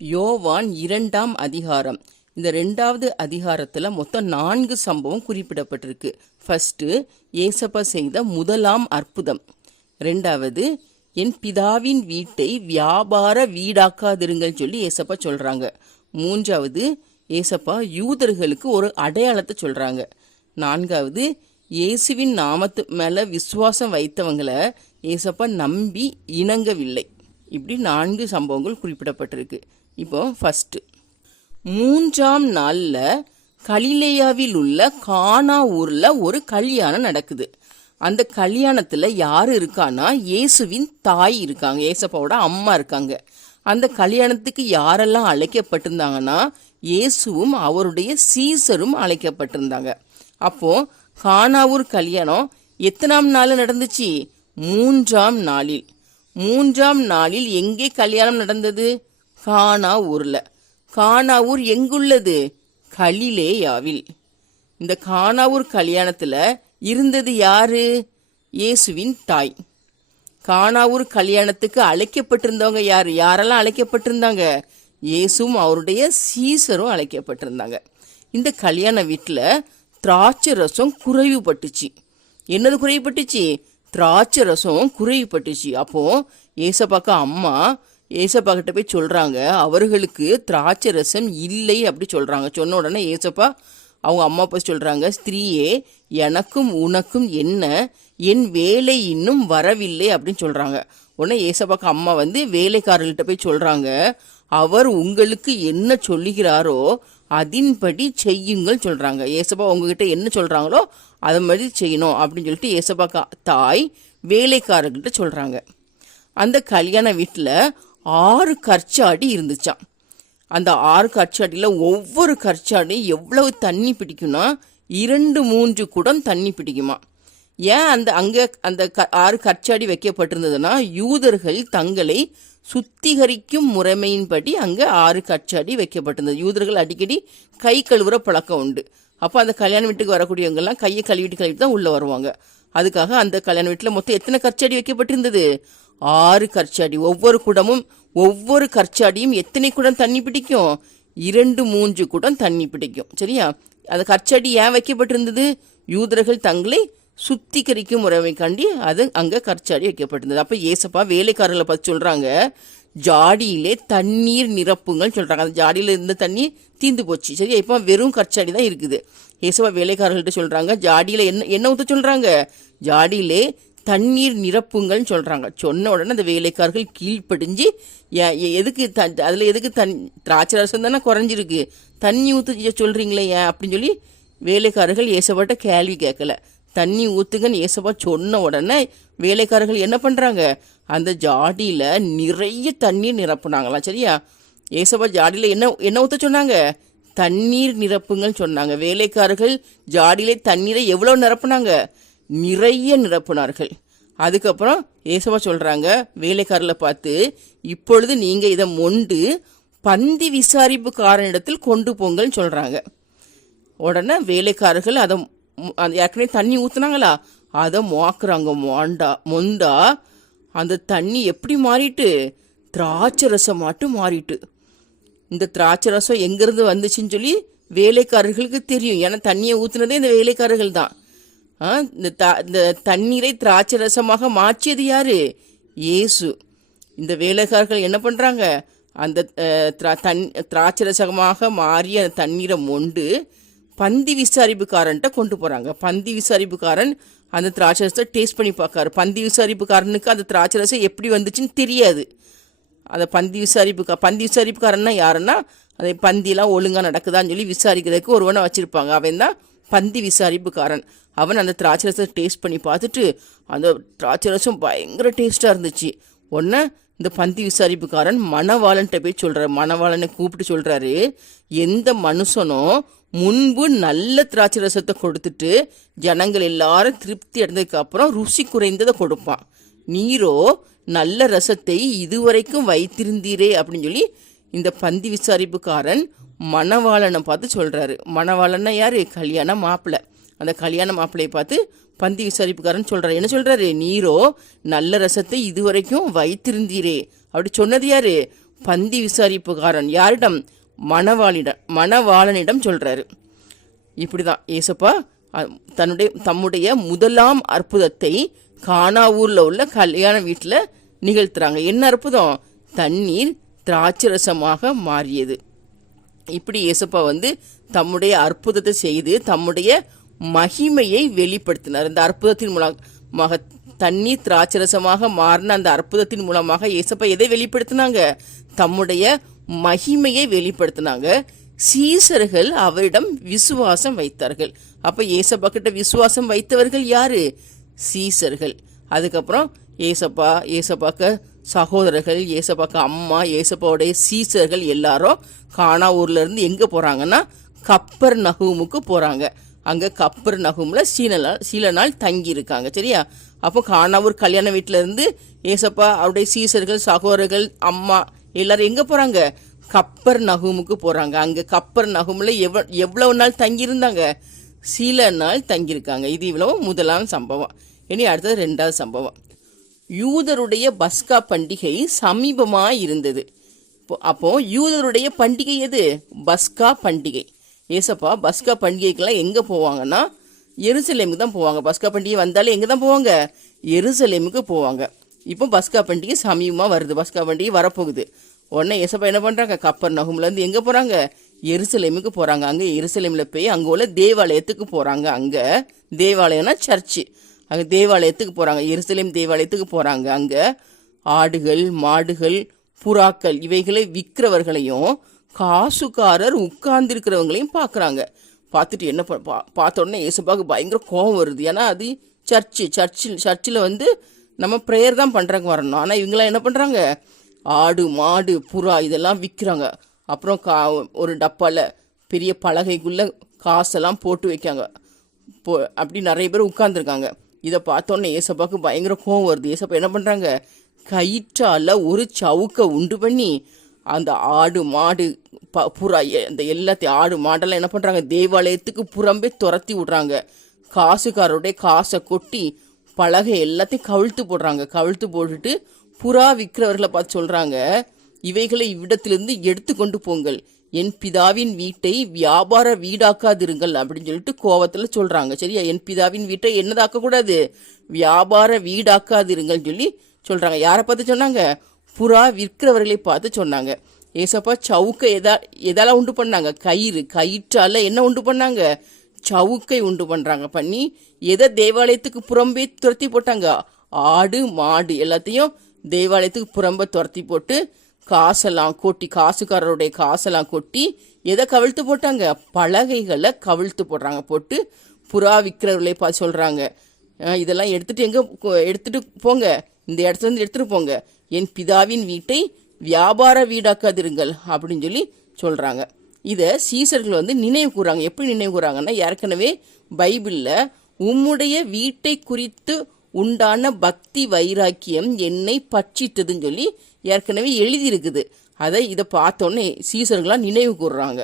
யோவான் இரண்டாம் அதிகாரம். இந்த ரெண்டாவது அதிகாரத்தில் மொத்தம் நான்கு சம்பவம் குறிப்பிடப்பட்டிருக்கு. ஃபர்ஸ்ட்டு ஏசப்பா செய்த முதலாம் அற்புதம். ரெண்டாவது என் பிதாவின் வீட்டை வியாபார வீடாக்காதிருங்கள் சொல்லி ஏசப்பா சொல்கிறாங்க மூன்றாவது ஏசப்பா யூதர்களுக்கு ஒரு அடையாளத்தை சொல்கிறாங்க நான்காவது இயேசுவின் நாமத்து மேலே விசுவாசம் வைத்தவங்களை ஏசப்பா நம்பி இணங்கவில்லை. இப்படி நான்கு சம்பவங்கள் குறிப்பிடப்பட்டிருக்கு. இப்போ ஃபஸ்ட்டு மூன்றாம் நாளில் கலிலேயாவில் உள்ள கானா ஊரில் ஒரு கல்யாணம் நடக்குது. அந்த கல்யாணத்தில் யார் இருக்கான்னா இயேசுவின் தாய் இருக்காங்க ஏசப்பாவோட அம்மா இருக்காங்க. அந்த கல்யாணத்துக்கு யாரெல்லாம் அழைக்கப்பட்டிருந்தாங்கன்னா இயேசுவும் அவருடைய சீசரும் அழைக்கப்பட்டிருந்தாங்க. அப்போ கானாவூர் கல்யாணம் எத்தனாம் நாள் நடந்துச்சு? மூன்றாம் நாளில். மூன்றாம் நாளில் எங்கே கல்யாணம் நடந்தது? கானா ஊர்ல. கானாவூர் எங்குள்ளது? கலிலேயாவில். இந்த கானாவூர் கல்யாணத்துல இருந்தது யாரு? இயேசுவின் தாய். கானாவூர் கல்யாணத்துக்கு அழைக்கப்பட்டிருந்தவங்க யார்? யாரெல்லாம் அழைக்கப்பட்டிருந்தாங்க? இயேசுவும் அவருடைய சீசரும் அழைக்கப்பட்டிருந்தாங்க. இந்த கல்யாண வீட்டில் திராட்சை ரசம் குறைவுபட்டுச்சு. என்னது குறைவுபட்டுச்சு? திராட்சை ரசம் குறைவுபட்டுச்சு. அப்போ ஏசப்பாக்க அம்மா ஏசப்பா கிட்ட போய் சொல்கிறாங்க அவர்களுக்கு திராட்சை ரசம் இல்லை அப்படி சொல்கிறாங்க சொன்ன உடனே ஏசப்பா அவங்க அம்மா அப்பா சொல்கிறாங்க ஸ்திரீயே எனக்கும் உனக்கும் என்ன? என் வேலை இன்னும் வரவில்லை அப்படின்னு சொல்கிறாங்க உடனே ஏசப்பாக்கு அம்மா வந்து வேலைக்காரர்கிட்ட போய் சொல்கிறாங்க அவர் உங்களுக்கு என்ன சொல்லுகிறாரோ அதின்படி செய்யுங்கள் சொல்கிறாங்க ஏசப்பா உங்ககிட்ட என்ன சொல்கிறாங்களோ அதை மாதிரி செய்யணும் அப்படின்னு சொல்லிட்டு ஏசப்பா தாய் வேலைக்காரர்கிட்ட சொல்கிறாங்க அந்த கல்யாண வீட்டில் ஆறு கற்சாடி இருந்துச்சாம். அந்த ஆறு கற்சாடியில் ஒவ்வொரு கற்சாடியும் எவ்வளவு தண்ணி பிடிக்கும்னா இரண்டு மூன்று குடம் தண்ணி பிடிக்குமா. ஏன் அந்த அங்கே அந்த க ஆறு கற்சாடி வைக்கப்பட்டிருந்ததுன்னா யூதர்கள் தங்களை சுத்திகரிக்கும் முறைமையின்படி அங்கே ஆறு கற்சாடி வைக்கப்பட்டிருந்தது. யூதர்கள் அடிக்கடி கை கழுவுற பழக்கம் உண்டு. அப்போ அந்த கல்யாண வீட்டுக்கு வரக்கூடியவங்கெல்லாம் கையை கழுவிட்டு கழுவிட்டு தான் உள்ளே வருவாங்க. அதுக்காக அந்த கல்யாண வீட்டில் மொத்தம் எத்தனை கற்சாடி வைக்கப்பட்டிருந்தது? ஆறு கற்சாடி ஒவ்வொரு குடமும் ஒவ்வொரு கற்சாடியும் எத்தனை குடம் தண்ணி பிடிக்கும்? இரண்டு மூன்று குடம் தண்ணி பிடிக்கும். சரியா? அந்த கற்சாடி ஏன் வைக்கப்பட்டிருந்தது? யூதர்கள் தங்களை சுத்திகரிக்கும் முறைமைக்காண்டி அது அங்கே கற்சாடி வைக்கப்பட்டிருந்தது. அப்போ ஏசப்பா வேலைக்காரர்களை பார்த்து சொல்கிறாங்க ஜாடியிலே தண்ணீர் நிரப்புங்கள் சொல்கிறாங்க அந்த ஜாடியில் இருந்த தண்ணி தீந்து போச்சு. சரியா? இப்போ வெறும் கற்சாடி தான் இருக்குது. ஏசப்பா வேலைக்காரர்கள்ட்ட சொல்கிறாங்க ஜாடியில் என்ன என்ன ஊற்ற சொல்கிறாங்க ஜாடியிலே தண்ணீர் நிரப்புங்கள்னு சொல்கிறாங்க சொன்ன உடனே அந்த வேலைக்காரர்கள் கீழ்ப்படிஞ்சு எதுக்கு த- அதில் எதுக்கு தன் திராட்சை ரசம் தானே குறைஞ்சிருக்கு. தண்ணி ஊற்று சொல்கிறீங்களே ஏன்? அப்படின்னு சொல்லி வேலைக்காரர்கள் ஏசப்பாட்ட கேள்வி கேட்கல. தண்ணி ஊற்றுங்கன்னு ஏசப்பா சொன்ன உடனே வேலைக்காரர்கள் என்ன பண்ணுறாங்க அந்த ஜாடியில் நிறைய தண்ணீர் நிரப்புனாங்களாம். சரியா? ஏசப்பா ஜாடியில் என்ன என்ன ஊற்ற சொன்னாங்க? தண்ணீர் நிரப்புங்கன்னு சொன்னாங்க. வேலைக்காரர்கள் ஜாடியிலே தண்ணீரை எவ்வளோ நிரப்புனாங்க? நிறைய நிரப்புனார்கள். அதுக்கப்புறம் ஏசவா சொல்கிறாங்க வேலைக்காரில் பார்த்து இப்பொழுது நீங்கள் இதை மொண்டு பந்தி விசாரிப்புக்காரனிடத்தில் கொண்டு போங்கன்னு சொல்கிறாங்க உடனே வேலைக்காரர்கள் அதை அந்த ஏற்கனவே தண்ணி ஊற்றுனாங்களா அதை மோக்குறாங்க மொண்டா மொண்டா. அந்த தண்ணி எப்படி மாறிட்டு? திராட்சை ரசம் மட்டும் மாறிட்டு. இந்த திராட்சை ரசம் எங்கேருந்து வந்துச்சுன்னு சொல்லி வேலைக்காரர்களுக்கு தெரியும். ஏன்னா தண்ணியை ஊற்றுனதே இந்த வேலைக்காரர்கள் தான். இந்த த- இந்த தண்ணீரை திராட்சை ரசமாக மாற்றியது யாரு? இயேசு. இந்த வேலைக்காரர்கள் என்ன பண்ணுறாங்க அந்த தன் திரா- தண் திராட்சை ரசமாக மாறிய அந்த தண்ணீரை மொண்டு பந்தி விசாரிப்புக்காரன்ட்ட கொண்டு போகிறாங்க பந்தி விசாரிப்புக்காரன் அந்த திராட்சை ரசத்தை டேஸ்ட் பண்ணி பார்க்காரு. பந்தி விசாரிப்புக்காரனுக்கு அந்த திராட்சை ரசம் எப்படி வந்துச்சுன்னு தெரியாது. அந்த பந்தி விசாரிப்புக்கா பந்தி விசாரிப்புக்காரன்னா யாருன்னா அதை பந்திலாம் ஒழுங்காக நடக்குதான்னு சொல்லி விசாரிக்கிறதுக்கு ஒருவனை வச்சுருப்பாங்க. அவன் தான் பந்தி விசாரிப்புக்காரன். அவன் அந்த திராட்சை ரசத்தை டேஸ்ட் பண்ணி பார்த்துட்டு அந்த திராட்சை ரசம் பயங்கர டேஸ்ட்டாக இருந்துச்சு. உடனே இந்த பந்தி விசாரிப்புக்காரன் மணவாளன்ட்ட போய் சொல்கிறார் மணவாளனை கூப்பிட்டு சொல்கிறாரு எந்த மனுஷனும் முன்பு நல்ல திராட்சை ரசத்தை கொடுத்துட்டு ஜனங்கள் எல்லாரும் திருப்தி அடைந்ததுக்கு அப்புறம் ருசி குறைந்ததை கொடுப்பான். நீரோ நல்ல ரசத்தை இதுவரைக்கும் வைத்திருந்தீரே அப்படின்னு சொல்லி இந்த பந்தி விசாரிப்புக்காரன் மணவாளனை பார்த்து சொல்கிறாரு மணவாளன்னா யார்? கல்யாண மாப்பிள்ளை. அந்த கல்யாண மாப்பிள்ளையை பார்த்து பந்தி விசாரிப்புக்காரன் சொல்கிறார் என்ன சொல்கிறாரு நீரோ நல்ல ரசத்தை இதுவரைக்கும் வைத்திருந்தீரே. அப்படி சொன்னது யாரு? பந்தி விசாரிப்புகாரன் யாரிடம்? மணவாளிடம் மணவாளனிடம் சொல்கிறாரு இப்படி தான் ஏசப்பா தன்னுடைய தம்முடைய முதலாம் அற்புதத்தை காணாவூரில் உள்ள கல்யாண வீட்டில் நிகழ்த்துறாங்க. என்ன அற்புதம்? தண்ணீர் திராட்சரசமாக மாறியது. இப்படி ஏசப்பா வந்து தம்முடைய அற்புதத்தை செய்து தம்முடைய மகிமையை வெளிப்படுத்தினார். இந்த அற்புதத்தின் மூலமாக தண்ணீர் திராட்சரசமாக மாறின அந்த அற்புதத்தின் மூலமாக ஏசப்பா எதை வெளிப்படுத்தினாங்க? தம்முடைய மகிமையை வெளிப்படுத்தினாங்க. சீசர்கள் அவரிடம் விசுவாசம் வைத்தார்கள். அப்ப ஏசப்பா கிட்ட விசுவாசம் வைத்தவர்கள் யாரு? சீசர்கள். அதுக்கப்புறம் ஏசப்பா ஏசப்பாக்க சகோதரர்கள் ஏசப்பாக்க அம்மா ஏசப்பாவுடைய சீசர்கள் எல்லாரும் கானா ஊர்ல இருந்து எங்க போறாங்கன்னா கப்பர் நகுமுக்கு போறாங்க. அங்கே கப்பர் நகூம்ல சீன நாள் சீல நாள் தங்கியிருக்காங்க சரியா? அப்போ கானாவூர் கல்யாண வீட்டிலேருந்து ஏசப்பா அவருடைய சீசர்கள் சகோதரர்கள் அம்மா எல்லாரும் எங்கே போகிறாங்க கப்பர் நகூமுக்கு போகிறாங்க அங்கே கப்பர் நகுமில் எவ்வ எவ்வளவு நாள் தங்கியிருந்தாங்க? சில நாள் தங்கியிருக்காங்க. இது இவ்வளவு முதலாம் சம்பவம். இனி அடுத்தது ரெண்டாவது சம்பவம். யூதருடைய பஸ்கா பண்டிகை சமீபமாக இருந்தது. இப்போ- அப்போ யூதருடைய பண்டிகை எது? பஸ்கா பண்டிகை. ஏசப்பா பஸ்கா பண்டிகைக்கெல்லாம் எங்கே போவாங்கன்னா எருசலேமுக்கு தான் போவாங்க. பஸ்கா பண்டிகை வந்தாலே எங்கே தான் போவாங்க? எருசலேமுக்கு போவாங்க. இப்போ பஸ்கா பண்டிகை சமயமாக வருது. பஸ்கா பண்டிகை வரப்போகுது. உடனே ஏசப்பா என்ன பண்ணுறாங்க கப்பர் நகும்லேருந்து இருந்து போகிறாங்க எருசலேமுக்கு போகிறாங்க அங்கே எருசலேமில் போய் அங்கே உள்ள தேவாலயத்துக்கு போகிறாங்க அங்கே தேவாலயம்னா சர்ச்சு அங்கே தேவாலயத்துக்கு போகிறாங்க எருசலேம் தேவாலயத்துக்கு போகிறாங்க அங்கே ஆடுகள் மாடுகள் புறாக்கள் இவைகளை விற்கிறவர்களையும் காசுக்காரர் உட்கார்ந்துருக்கிறவங்களையும் பார்க்குறாங்க. பார்த்துட்டு என்ன பா- பார்த்த உடனே ஏசப்பாவுக்கு பயங்கர கோபம் வருது. ஏன்னா அது சர்ச்சு சர்ச்சில் சர்ச்சில் வந்து நம்ம ப்ரேயர் தான் பண்ணுறாங்க வரணும். ஆனால் இவங்களாம் என்ன பண்ணுறாங்க ஆடு மாடு புறா இதெல்லாம் விற்கிறாங்க. அப்புறம் கா ஒரு டப்பாவில் பெரிய பலகைக்குள்ளே காசெல்லாம் போட்டு வைக்காங்க. போ அப்படி நிறைய பேர் உட்காந்துருக்காங்க இதை பார்த்தோன்னே ஏசப்பாவுக்கு பயங்கர கோவம் வருது. ஏசப்பா என்ன பண்ணுறாங்க கயிற்றால ஒரு சவுக்கை உண்டு பண்ணி அந்த ஆடு மாடு ப புறா எ- அந்த எல்லாத்தையும் ஆடு மாடெல்லாம் என்ன பண்ணுறாங்க தேவாலயத்துக்கு புறம்பே துரத்தி விடுறாங்க. காசுக்காரருடைய காசை கொட்டி பலகை எல்லாத்தையும் கவிழ்த்து போடுறாங்க. கவிழ்த்து போட்டுட்டு புறா விற்கிறவர்களை பார்த்து சொல்கிறாங்க இவைகளை இவ்விடத்திலிருந்து எடுத்து கொண்டு போங்கள். என் பிதாவின் வீட்டை வியாபார வீடாக்காதிருங்கள் அப்படின்னு சொல்லிட்டு கோவத்தில் சொல்கிறாங்க சரியா? என் பிதாவின் வீட்டை என்னதாக்கக்கூடாது? வியாபார வீடாக்காதிருங்கள் சொல்லி சொல்கிறாங்க யாரை பார்த்து சொன்னாங்க? புறா விற்கிறவர்களை பார்த்து சொன்னாங்க. ஏசப்பா சவுக்கை எதா எதால உண்டு பண்ணாங்க? கயிறு. கயிற்றால என்ன உண்டு பண்ணாங்க? சவுக்கை உண்டு பண்றாங்க. பண்ணி எதை தேவாலயத்துக்கு புறம்பே துரத்தி போட்டாங்க? ஆடு மாடு எல்லாத்தையும் தேவாலயத்துக்கு புறம்ப துரத்தி போட்டு காசெல்லாம் கொட்டி காசுக்காரருடைய காசெல்லாம் கொட்டி எதை கவிழ்த்து போட்டாங்க? பலகைகளை கவிழ்த்து போடுறாங்க. போட்டு புறா விற்கிறவர்களை பார்த்து சொல்றாங்க. இதெல்லாம் எடுத்துட்டு எங்க எடுத்துகிட்டு எடுத்துட்டு போங்க. இந்த இடத்துல இருந்து எடுத்துட்டு போங்க. என் பிதாவின் வீட்டை வியாபார வீடாக்காதிருங்கள் அப்படின்னு சொல்லி சொல்கிறாங்க இதை சீசர்கள் வந்து நினைவு கூறாங்க. எப்படி நினைவு கூறாங்கன்னா ஏற்கனவே பைபிளில் உம்முடைய வீட்டை குறித்து உண்டான பக்தி வைராக்கியம் என்னை பற்றிட்டதுன்னு சொல்லி ஏற்கனவே எழுதியிருக்குது. அதை இதை பார்த்தோன்னே சீசர்களாம் நினைவு கூறுறாங்க.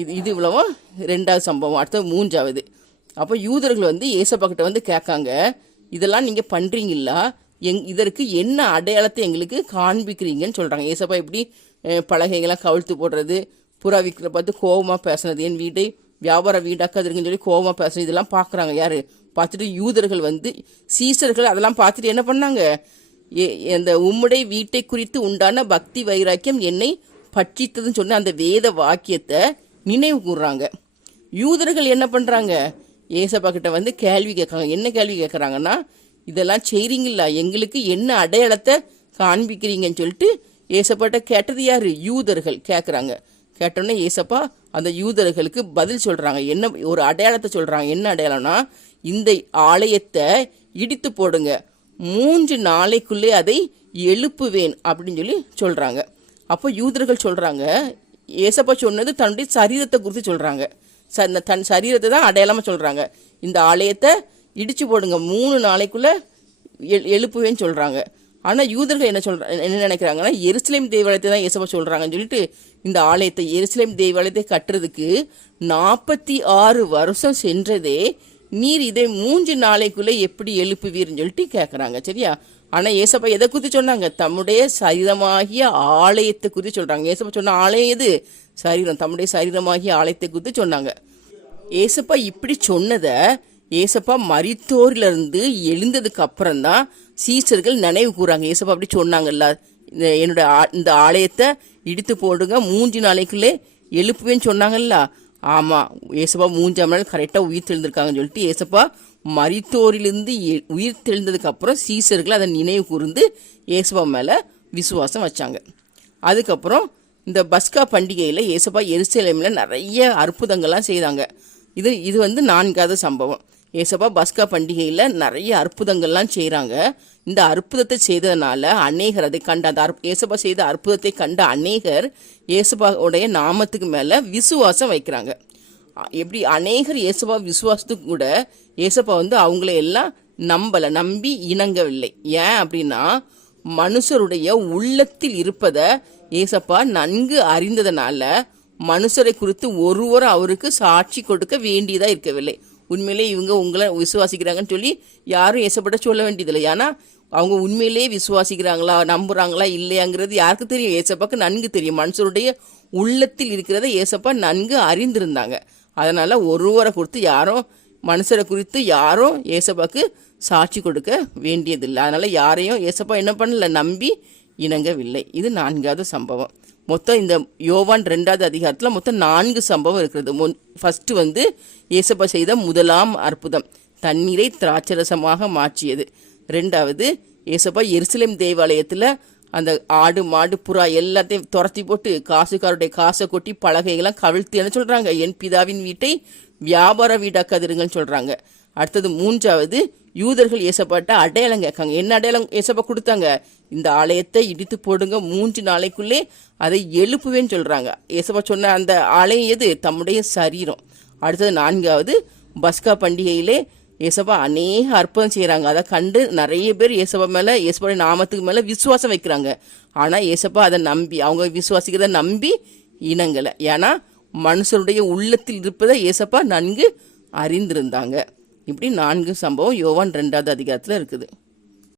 இது இது இவ்வளவும் ரெண்டாவது சம்பவம். அடுத்தது மூன்றாவது. அப்போ யூதர்கள் வந்து ஏசப்பாக்கிட்ட வந்து கேட்காங்க இதெல்லாம் நீங்கள் பண்ணுறீங்களா எங் இதற்கு என்ன அடையாளத்தை எங்களுக்கு காண்பிக்கிறீங்கன்னு சொல்கிறாங்க ஏசப்பா இப்படி பலகைகளாக பலகைகள்லாம் கவிழ்த்து போடுறது புறா விற்கிற பார்த்து கோபமாக பேசுனது என் வீட்டை வியாபார வீடாக்காதிருக்குன்னு சொல்லி கோபமாக பேசுறது இதெல்லாம் பார்க்குறாங்க. யார்? பார்த்துட்டு யூதர்கள் வந்து சீசர்கள் அதெல்லாம் பார்த்துட்டு என்ன பண்ணாங்க? எ- அந்த உம்முடைய வீட்டை குறித்து உண்டான பக்தி வைராக்கியம் என்னை பற்றித்ததுன்னு சொன்ன அந்த வேத வாக்கியத்தை நினைவு கூறுறாங்க. யூதர்கள் என்ன பண்ணுறாங்க ஏசப்பா கிட்ட வந்து கேள்வி கேட்குறாங்க. என்ன கேள்வி கேட்குறாங்கன்னா இதெல்லாம் செய்றீங்களா எங்களுக்கு என்ன அடையாளத்தை காண்பிக்கிறீங்கன்னு சொல்லிட்டு ஏசப்பாட்ட கேட்டது யாரு? யூதர்கள் கேட்குறாங்க கேட்டோன்னே ஏசப்பா அந்த யூதர்களுக்கு பதில் சொல்கிறாங்க என்ன ஒரு அடையாளத்தை சொல்கிறாங்க என்ன அடையாளம்னா இந்த ஆலயத்தை இடித்து போடுங்க. மூன்று நாளைக்குள்ளே அதை எழுப்புவேன் அப்படின்னு சொல்லி சொல்கிறாங்க அப்போ யூதர்கள் சொல்கிறாங்க ஏசப்பா சொன்னது தன்னுடைய சரீரத்தை குறித்து சொல்கிறாங்க ச- தன் சரீரத்தை தான் அடையாளமாக சொல்கிறாங்க இந்த ஆலயத்தை இடிச்சு போடுங்க. மூணு நாளைக்குள்ளே எ- எழுப்புவேன்னு சொல்கிறாங்க ஆனால் யூதர்கள் என்ன சொல்ற என்ன நினைக்கிறாங்கன்னா எருசலேம் தேவாலயத்தை தான் ஏசப்பா சொல்கிறாங்கன்னு சொல்லிட்டு இந்த ஆலயத்தை எருசலேம் தேவாலயத்தை கட்டுறதுக்கு நாற்பத்தி ஆறு வருஷம் சென்றதே நீர் இதை மூன்று நாளைக்குள்ளே எப்படி எழுப்புவீர்னு சொல்லிட்டு கேட்குறாங்க சரியா? ஆனால் ஏசப்பா எதை குறித்து சொன்னாங்க? தம்முடைய சரீரமாகிய ஆலயத்தை குறித்து சொல்கிறாங்க ஏசப்பா சொன்ன ஆலயம் எது? சரீரம். தம்முடைய சரீரமாகிய ஆலயத்தை குறித்து சொன்னாங்க. ஏசப்பா இப்படி சொன்னதை ஏசப்பா மரித்தோரிலிருந்து எழுந்ததுக்கு அப்புறம் தான் சீசர்கள் நினைவு கூறாங்க. ஏசப்பா அப்படி சொன்னாங்கல்ல இந்த என்னோட ஆ- இந்த ஆலயத்தை இடித்து போடுங்க மூன்று நாளைக்குள்ளே எழுப்புவேன்னு சொன்னாங்கல்ல. ஆமாம் ஏசப்பா மூஞ்சாம் நாள் கரெக்டாக உயிர் தெழுந்திருக்காங்கன்னு சொல்லிட்டு ஏசப்பா மரித்தோரிலிருந்து எ- உயிர் தெழுந்ததுக்கு அப்புறம் சீசர்கள் அதை நினைவு கூர்ந்து ஏசப்பா மேலே விசுவாசம் வச்சாங்க. அதுக்கப்புறம் இந்த பஸ்கா பண்டிகையில் ஏசப்பா எருசலேமில் நிறைய அற்புதங்கள்லாம் செய்தாங்க. இது இது வந்து நான்காவது சம்பவம். ஏசப்பா பஸ்கா பண்டிகையில் நிறைய அற்புதங்கள்லாம் செய்கிறாங்க இந்த அற்புதத்தை செய்ததுனால அநேகர் அதை கண்ட அந்த அற்ப- ஏசப்பா செய்த அற்புதத்தை கண்ட அநேகர் ஏசப்பாவுடைய நாமத்துக்கு மேலே விசுவாசம் வைக்கிறாங்க. எப்படி அநேகர் ஏசப்பா விசுவாசத்துக்கு கூட ஏசப்பா வந்து அவங்கள எல்லாம் நம்பலை நம்பி இணங்கவில்லை. ஏன் அப்படின்னா மனுஷருடைய உள்ளத்தில் இருப்பதை ஏசப்பா நன்கு அறிந்ததுனால மனுஷரை குறித்து ஒருவர் அவருக்கு சாட்சி கொடுக்க வேண்டியதாக இருக்கவில்லை. உண்மையிலே இவங்க உங்களை விசுவாசிக்கிறாங்கன்னு சொல்லி யாரும் ஏசப்பட்ட சொல்ல வேண்டியதில்லை. ஏன்னா அவங்க உண்மையிலேயே விசுவாசிக்கிறாங்களா நம்புகிறாங்களா இல்லையாங்கிறது யாருக்கு தெரியும்? ஏசப்பாக்கு நன்கு தெரியும். மனுஷருடைய உள்ளத்தில் இருக்கிறத ஏசப்பா நன்கு அறிந்திருந்தாங்க. அதனால் ஒருவரை குறித்து யாரும் மனுஷரை குறித்து யாரும் ஏசப்பாக்கு சாட்சி கொடுக்க வேண்டியதில்லை. அதனால் யாரையும் ஏசப்பா என்ன பண்ணல நம்பி இணங்கவில்லை. இது நான்காவது சம்பவம். மொத்தம் இந்த யோவான் ரெண்டாவது அதிகாரத்தில் மொத்தம் நான்கு சம்பவம் இருக்கிறது. முன் ஃபஸ்ட்டு வந்து இயேசப்பா செய்த முதலாம் அற்புதம். தண்ணீரை திராட்சரசமாக மாற்றியது. ரெண்டாவது இயேசப்பா எருசலேம் தேவாலயத்தில் அந்த ஆடு மாடு புறா எல்லாத்தையும் துரத்தி போட்டு காசுக்காருடைய காசை கொட்டி பலகைகள்லாம் கவிழ்த்து என்ன சொல்கிறாங்க என் பிதாவின் வீட்டை வியாபார வீடாக்காதிருங்கன்னு சொல்கிறாங்க அடுத்தது மூன்றாவது யூதர்கள் ஏசப்பாட்ட அடையாளம் கேட்காங்க. என்ன அடையாளம் ஏசப்பா கொடுத்தாங்க? இந்த ஆலயத்தை இடித்து போடுங்க மூன்று நாளைக்குள்ளே அதை எழுப்புவேன்னு சொல்கிறாங்க ஏசப்பா சொன்ன அந்த ஆலயம் எது? தம்முடைய சரீரம். அடுத்தது நான்காவது பஸ்கா பண்டிகையிலே ஏசப்பா அநேக அற்புதம் செய்கிறாங்க அதை கண்டு நிறைய பேர் ஏசப்பா மேலே ஏசப்பா நாமத்துக்கு மேலே விசுவாசம் வைக்கிறாங்க. ஆனால் ஏசப்பா அதை நம்பி அவங்க விசுவாசிக்கிறத நம்பி இனங்களை ஏன்னா மனுஷருடைய உள்ளத்தில் இருப்பதை ஏசப்பா நன்கு அறிந்திருந்தாங்க. இப்படி நான்கு சம்பவம் யோவான் ரெண்டாவது அதிகாரத்தில் இருக்குது.